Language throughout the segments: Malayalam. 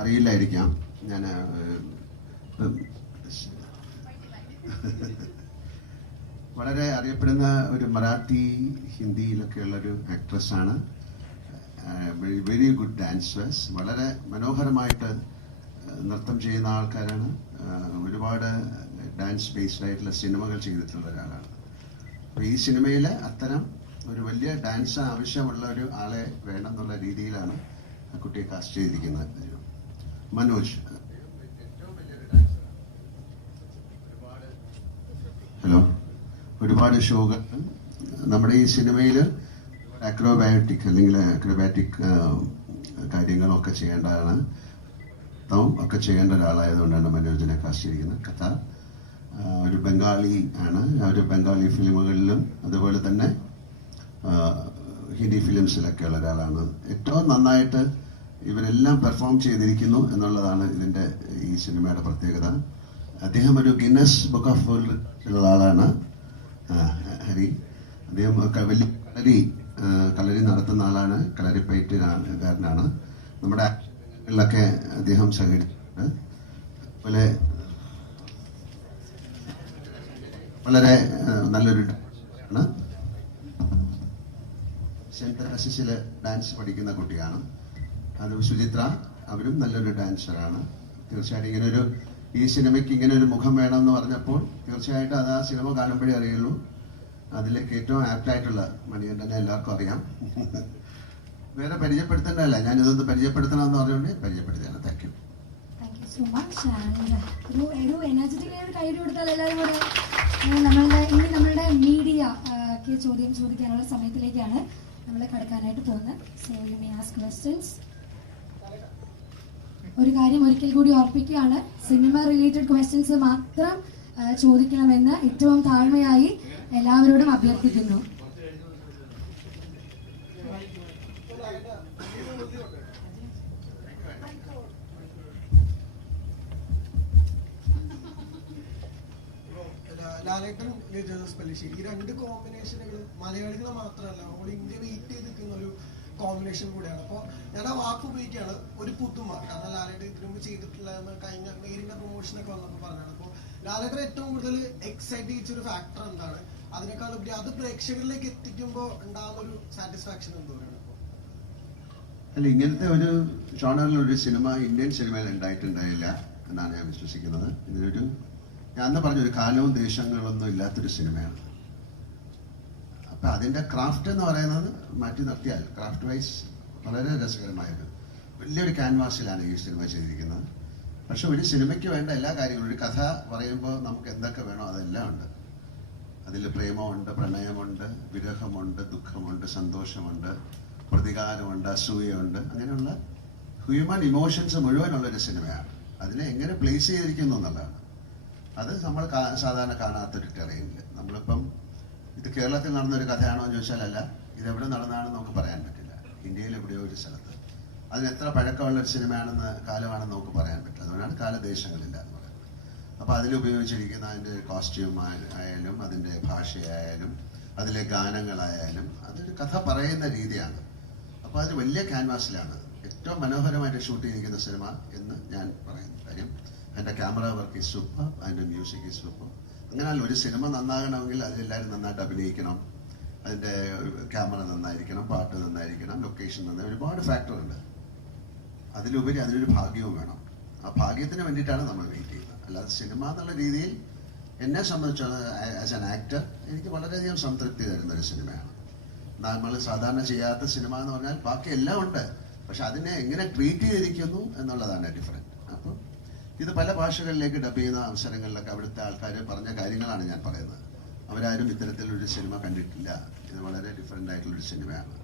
അറിയില്ലായിരിക്കാം. ഞാൻ വളരെ അറിയപ്പെടുന്ന ഒരു മറാത്തി ഹിന്ദിയിലൊക്കെ ഒരു ആക്ട്രസ് ആണ് വെരി ഗുഡ് ഡാൻസേഴ്സ് വളരെ മനോഹരമായിട്ട് നൃത്തം ചെയ്യുന്ന ആൾക്കാരാണ്. ഒരുപാട് ഡാൻസ് ബേസ്ഡ് ആയിട്ടുള്ള സിനിമകൾ ചെയ്തിട്ടുള്ള ഒരാളാണ്. അപ്പോൾ ഈ സിനിമയിൽ അത്തരം ഒരു വലിയ ഡാൻസ് ആവശ്യമുള്ള ഒരു ആളെ വേണം എന്നുള്ള രീതിയിലാണ് ആ കുട്ടിയെ കാസ്റ്റ് ചെയ്തിരിക്കുന്നത്. മനോജ് ഹലോ ഒരുപാട് ഷോകൾ. നമ്മുടെ ഈ സിനിമയിൽ അക്രോബാറ്റിക് അല്ലെങ്കിൽ അക്രോബാറ്റിക് കാര്യങ്ങളൊക്കെ ചെയ്യേണ്ടതാണ്. നൃത്തവും ഒക്കെ ചെയ്യേണ്ട ഒരാളായതുകൊണ്ടാണ് മനോജിനെ കാശിയിരിക്കുന്നത് കഥ ഒരു ബംഗാളി ആണ്. ഒരു ബംഗാളി ഫിലിമുകളിലും അതുപോലെ തന്നെ ഹിന്ദി ഫിലിംസിലൊക്കെ ഉള്ള ഒരാളാണ്. ഏറ്റവും നന്നായിട്ട് ഇവരെല്ലാം പെർഫോം ചെയ്തിരിക്കുന്നു എന്നുള്ളതാണ് ഇതിന്റെ ഈ സിനിമയുടെ പ്രത്യേകത. അദ്ദേഹം ഒരു ഗിന്നസ് ബുക്ക് ഓഫ് വേൾഡ് ഉള്ള ആളാണ് ഹരി. അദ്ദേഹം വലിയ കളരി കളരി നടത്തുന്ന ആളാണ് കളരിപ്പയറ്റുകാരനാണ് നമ്മുടെ ആക്ടറിലൊക്കെ അദ്ദേഹം സഹകരിച്ചിട്ടുണ്ട്. അതുപോലെ വളരെ നല്ലൊരു ആണ് സെൻട്രൽ ഡാൻസ് പഠിക്കുന്ന കുട്ടിയാണ്. അത് സുചിത്ര അവരും നല്ലൊരു ഡാൻസറാണ്. തീർച്ചയായിട്ടും ഇങ്ങനെ ഒരു ഈ സിനിമയ്ക്ക് ഇങ്ങനെ ഒരു മുഖം വേണം എന്ന് പറഞ്ഞപ്പോൾ തീർച്ചയായിട്ടും അത് ആ സിനിമ കാണുമ്പോഴേ അറിയുള്ളൂ. അതിലേക്ക് ഏറ്റവും ആപ്റ്റായിട്ടുള്ള മണികണ്ഠനെ എല്ലാവർക്കും അറിയാം. വേറെ പരിചയപ്പെടുത്തേണ്ടതല്ല. ഞാൻ ഇതൊന്ന് പരിചയപ്പെടുത്തണം എന്ന് പറഞ്ഞുകൊണ്ട് പരിചയപ്പെടുത്തിയാണ് താങ്ക് യു സോ മച്ച് നമ്മളുടെ ഇനി നമ്മളുടെ ചോദ്യം ചോദിക്കാനുള്ള സമയത്തിലേക്കാണ് നമ്മൾ കടക്കാനായിട്ട് പോകുന്നത്. So you may ask questions ഒരു കാര്യം ഒരിക്കൽ കൂടി ഓർപ്പിക്കുകയാണ്. സിനിമ റിലേറ്റഡ് ക്വസ്റ്റ്യൻസ് മാത്രം ചോദിക്കണമെന്ന് ഏറ്റവും താഴ്മയായി എല്ലാവരോടും അഭ്യർത്ഥിക്കുന്നു. പല്ലിശ്ശേരി. ഈ രണ്ട് കോമ്പിനേഷനുകൾ മലയാളികൾ മാത്രമല്ല ഓൾ ഇന്ത്യ വെയിറ്റ് ചെയ്ത് നിൽക്കുന്ന ഒരു കോമ്പിനേഷൻ കൂടിയാണ്. അപ്പോൾ ഞാൻ ആ വാക്ക് ഉപയോഗിക്കുകയാണ് ഒരു പുതുമ. കാരണം ലാലേട്ടൻ ഇതിനു ചെയ്തിട്ടില്ല എന്ന് കഴിഞ്ഞ നേരിന്റെ പ്രൊമോഷനൊക്കെ വന്നപ്പോൾ പറഞ്ഞാണ് അപ്പോൾ ലാലേട്ടൻ ഏറ്റവും കൂടുതൽ എക്സൈറ്റ് ചെയ്യിച്ച ഒരു ഫാക്ടർ എന്താണ്? അതിനേക്കാൾ ഉപരി അത് പ്രേക്ഷകരിലേക്ക് എത്തിക്കുമ്പോൾ ഉണ്ടാകുന്ന ഒരു സാറ്റിസ്ഫാക്ഷൻ എന്തോരാണ് അല്ല ഇങ്ങനത്തെ ഒരു ജോണറിൽ ഒരു സിനിമ ഇന്ത്യൻ സിനിമയിൽ ഉണ്ടായിട്ടുണ്ടായില്ല എന്നാണ് ഞാൻ വിശ്വസിക്കുന്നത്. ഇതൊരു ഞാൻ പറഞ്ഞ ഒരു കാലവും ദേശങ്ങളൊന്നും ഇല്ലാത്തൊരു സിനിമയാണ് അപ്പൊ അതിന്റെ ക്രാഫ്റ്റ് എന്ന് പറയുന്നത് മാറ്റി നിർത്തിയാൽ ക്രാഫ്റ്റ് വൈസ് വളരെ രസകരമായത്. വലിയൊരു ക്യാൻവാസിലാണ് ഈ സിനിമ ചെയ്തിരിക്കുന്നത്. പക്ഷെ ഒരു സിനിമയ്ക്ക് വേണ്ട എല്ലാ കാര്യങ്ങളും ഒരു കഥ പറയുമ്പോൾ നമുക്ക് എന്തൊക്കെ വേണോ അതെല്ലാം ഉണ്ട്. അതിൽ പ്രേമമുണ്ട് പ്രണയമുണ്ട് വിരഹമുണ്ട് ദുഃഖമുണ്ട് സന്തോഷമുണ്ട് പ്രതികാരമുണ്ട് അസൂയമുണ്ട് അങ്ങനെയുള്ള ഹ്യൂമൻ ഇമോഷൻസ് മുഴുവനുള്ള ഒരു സിനിമയാണ്. അതിനെ എങ്ങനെ പ്ലേസ് ചെയ്തിരിക്കുന്നു എന്നുള്ളതാണ്. അത് നമ്മൾ സാധാരണ കാണാത്തൊരു ടെറയിനിൽ നമ്മളിപ്പം ഇത് കേരളത്തിൽ നടന്ന ഒരു കഥയാണോ എന്ന് ചോദിച്ചാലല്ല. ഇതെവിടെ നടന്നതാണെന്ന് നമുക്ക് പറയാൻ പറ്റില്ല. ഇന്ത്യയിൽ എവിടെയോ ഒരു സ്ഥലത്ത്. അതിന് എത്ര പഴക്കമുള്ള ഒരു സിനിമയാണെന്ന് കാലമാണെന്ന് നമുക്ക് പറയാൻ പറ്റില്ല. അതുകൊണ്ടാണ് കാലദേശങ്ങളില്ല എന്ന് പറയുന്നത്. അപ്പോൾ അതിൽ ഉപയോഗിച്ചിരിക്കുന്ന അതിന്റെ കോസ്റ്റ്യൂം ആയാലും അതിന്റെ ഭാഷയായാലും അതിലെ ഗാനങ്ങളായാലും അതൊരു കഥ പറയുന്ന രീതിയാണ്. അപ്പോൾ അത് വലിയ ക്യാൻവാസിലാണ് ഏറ്റവും മനോഹരമായിട്ട് ഷൂട്ട് ചെയ്തിരിക്കുന്ന സിനിമ എന്ന് ഞാൻ പറയുന്നു കാര്യം. അതിന്റെ ക്യാമറ വർക്ക് ഈസ് സൂപ്പർ അതിന്റെ മ്യൂസിക് ഈസ് സൂപ്പർ അങ്ങനെയല്ല ഒരു സിനിമ നന്നാകണമെങ്കിൽ അതിലെല്ലാവരും നന്നായിട്ട് അഭിനയിക്കണം. അതിന്റെ ക്യാമറ നന്നായിരിക്കണം പാട്ട് നന്നായിരിക്കണം ലൊക്കേഷൻ നന്നായി ഒരുപാട് ഫാക്ടർ ഉണ്ട്. അതിലുപരി അതിനൊരു ഭാഗ്യവും വേണം. ആ ഭാഗ്യത്തിന് വേണ്ടിയിട്ടാണ് നമ്മൾ വെയിറ്റ് ചെയ്യുന്നത്. അല്ലാതെ സിനിമ എന്നുള്ള രീതിയിൽ എന്നെ സംബന്ധിച്ചോളം ആസ് ആൻ ആക്ടർ എനിക്ക് വളരെയധികം സംതൃപ്തി തരുന്ന ഒരു സിനിമയാണ്. നമ്മൾ സാധാരണ ചെയ്യാത്ത സിനിമ എന്ന് പറഞ്ഞാൽ ബാക്കി എല്ലാം ഉണ്ട്. പക്ഷെ അതിനെ എങ്ങനെ ട്രീറ്റ് ചെയ്തിരിക്കുന്നു എന്നുള്ളതാണ് ഡിഫറെന്റ് അപ്പം ഇത് പല ഭാഷകളിലേക്ക് ഡബ് ചെയ്യുന്ന അവസരങ്ങളിലൊക്കെ അവിടുത്തെ ആൾക്കാർ പറഞ്ഞ കാര്യങ്ങളാണ് ഞാൻ പറയുന്നത്. അവരാരും ഇത്തരത്തിലൊരു സിനിമ കണ്ടിട്ടില്ല. ഇത് വളരെ ഡിഫറെന്റ് ആയിട്ടുള്ളൊരു സിനിമയാണ്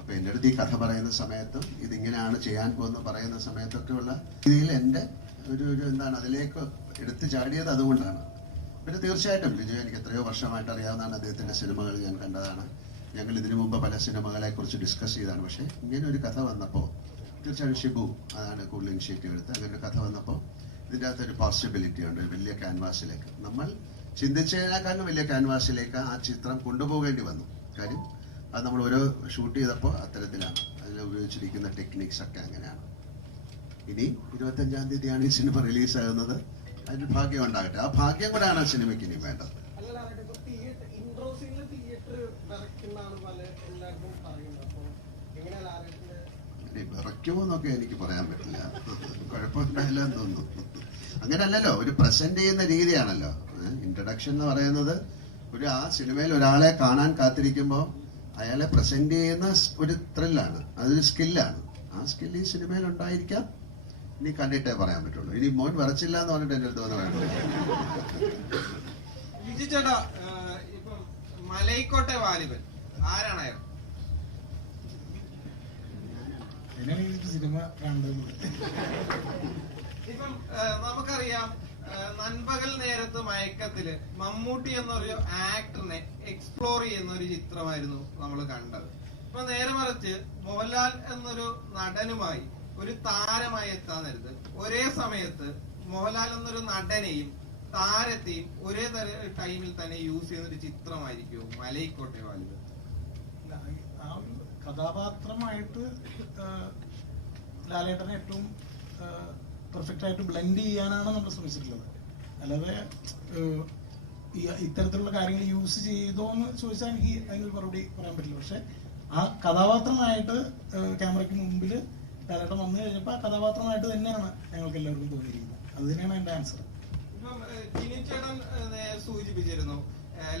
അപ്പോൾ എന്റെ അടുത്ത് ഈ കഥ പറയുന്ന സമയത്തും ഇതിങ്ങനെയാണ് ചെയ്യാൻ പോകുന്ന പറയുന്ന സമയത്തൊക്കെയുള്ള രീതിയിൽ എന്റെ ഒരു ഒരു എന്താണ് അതിലേക്ക് എടുത്തു ചാടിയത് അതുകൊണ്ടാണ്. പിന്നെ തീർച്ചയായിട്ടും വിജയ് എനിക്ക് എത്രയോ വർഷമായിട്ട് അറിയാവുന്നതാണ് അദ്ദേഹത്തിന്റെ സിനിമകൾ ഞാൻ കണ്ടതാണ്. ഞങ്ങൾ ഇതിനു മുമ്പ് പല സിനിമകളെക്കുറിച്ച് ഡിസ്കസ് ചെയ്തതാണ്. പക്ഷേ ഇങ്ങനെ ഒരു കഥ വന്നപ്പോൾ തീർച്ചയായും ഷിബു അതാണ് കൂടുതൽ ഇനിഷ്യേറ്റീവ് എടുത്ത് അങ്ങനെ കഥ വന്നപ്പോൾ ഇതിന്റെ അകത്ത് ഒരു പോസിബിലിറ്റി ഉണ്ട് വലിയ ക്യാൻവാസിലേക്ക് നമ്മൾ ചിന്തിച്ചതിനേക്കാളും വലിയ ക്യാൻവാസിലേക്ക് ആ ചിത്രം കൊണ്ടുപോകേണ്ടി വന്നു. കാര്യം അത് നമ്മൾ ഓരോ ഷൂട്ട് ചെയ്തപ്പോൾ അത്തരത്തിലാണ്. അതിൽ ഉപയോഗിച്ചിരിക്കുന്ന ടെക്നിക്സ് ഒക്കെ അങ്ങനെയാണ്. ഇനി ഇരുപത്തഞ്ചാം തീയതിയാണ് ഈ സിനിമ റിലീസാകുന്നത് അതിന് ഭാഗ്യം ഉണ്ടാകട്ടെ. ആ ഭാഗ്യം കൂടെയാണ് ആ സിനിമയ്ക്ക് ഇനി വേണ്ടത്. ഇൻട്രോ സീനിൽ തിയേറ്റർ എല്ലാവർക്കും അപ്പോൾ ഇനി എനിക്ക് പറയാൻ പറ്റില്ല. കുഴപ്പമില്ല എന്ന് തോന്നുന്നു അങ്ങനല്ലല്ലോ ഒരു പ്രസന്റ് ചെയ്യുന്ന രീതിയാണല്ലോ. ഇൻട്രഡക്ഷൻ എന്ന് പറയുന്നത് ഒരു ആ സിനിമയിൽ ഒരാളെ കാണാൻ കാത്തിരിക്കുമ്പോൾ അയാളെ പ്രസന്റ് ചെയ്യുന്ന ഒരു ത്രില്ലാണ് അതൊരു സ്കില്ലാണ് ആ സ്കിൽ ഈ സിനിമയിൽ ഉണ്ടായിരിക്കാം. ഇനി കണ്ടിട്ടേ പറയാൻ പറ്റുള്ളൂ. ഇനി മോൻ വരച്ചില്ല എന്ന് പറഞ്ഞിട്ട് എന്റെ അടുത്ത് വന്ന് വേണ്ട ചേട്ടാ മലൈക്കോട്ടെ വാലിബൻ ആരാണ് അയാൾ? സിനിമ കണ്ടത്. ഇപ്പം നമുക്കറിയാം നൻപകൽ നേരത്ത് മയക്കത്തിൽ മമ്മൂട്ടി എന്നൊരു ആക്ടറിനെ എക്സ്പ്ലോർ ചെയ്യുന്ന ഒരു ചിത്രമായിരുന്നു നമ്മൾ കണ്ടത്. ഇപ്പൊ നേരെ മറിച്ച് മോഹൻലാൽ എന്നൊരു നടനുമായി ഒരു താരമായി എത്താൻ നേരത്ത് ഒരേ സമയത്ത് മോഹൻലാൽ എന്നൊരു നടനെയും താരത്തെയും ഒരേ ടൈമിൽ തന്നെ യൂസ് ചെയ്യുന്ന ഒരു ചിത്രമായിരിക്കും മലയിക്കോട്ടെ ഒരു കഥാപാത്രമായിട്ട് ലാലേട്ടനെ ഏറ്റവും പെർഫെക്റ്റ് ആയിട്ട് ബ്ലെൻഡ് ചെയ്യാനാണ് നമ്മൾ ശ്രമിച്ചിട്ടുള്ളത്. അല്ലാതെ ഇത്തരത്തിലുള്ള കാര്യങ്ങൾ യൂസ് ചെയ്തോ എന്ന് ചോദിച്ചാൽ എനിക്ക് അതിന് മറുപടി പറയാൻ പറ്റില്ല. പക്ഷെ ആ കഥാപാത്രമായിട്ട് ക്യാമറയ്ക്ക് മുമ്പിൽ ലാലേട്ടൻ വന്നു കഴിഞ്ഞപ്പോൾ ആ കഥാപാത്രമായിട്ട് തന്നെയാണ് ഞങ്ങൾക്ക് എല്ലാവർക്കും തോന്നിയിരിക്കുന്നത്. അത് തന്നെയാണ് എന്റെ ആൻസർ സൂചിപ്പിച്ചിരുന്നു.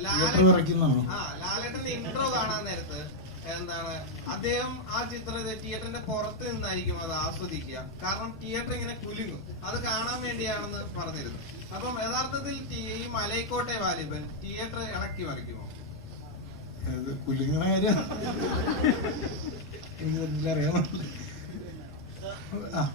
ലാലേട്ടൻ ഇൻട്രോ കാണാൻ നേരത്ത് എന്താണ് അദ്ദേഹം ആ ചിത്രം തിയേറ്ററിന്റെ പുറത്ത് നിന്നായിരിക്കും അത് ആസ്വദിക്കുക. കാരണം തിയേറ്റർ ഇങ്ങനെ കുലുങ്ങും. അത് കാണാൻ വേണ്ടിയാണെന്ന് പറഞ്ഞിരുന്നു. അപ്പം യഥാർത്ഥത്തിൽ ടി- ഈ മലൈക്കോട്ടെ വാലിബൻ തിയേറ്റർ ഇളക്കി മറിക്കുമോ? അത് കുലുങ്ങണ കാര്യം. ആ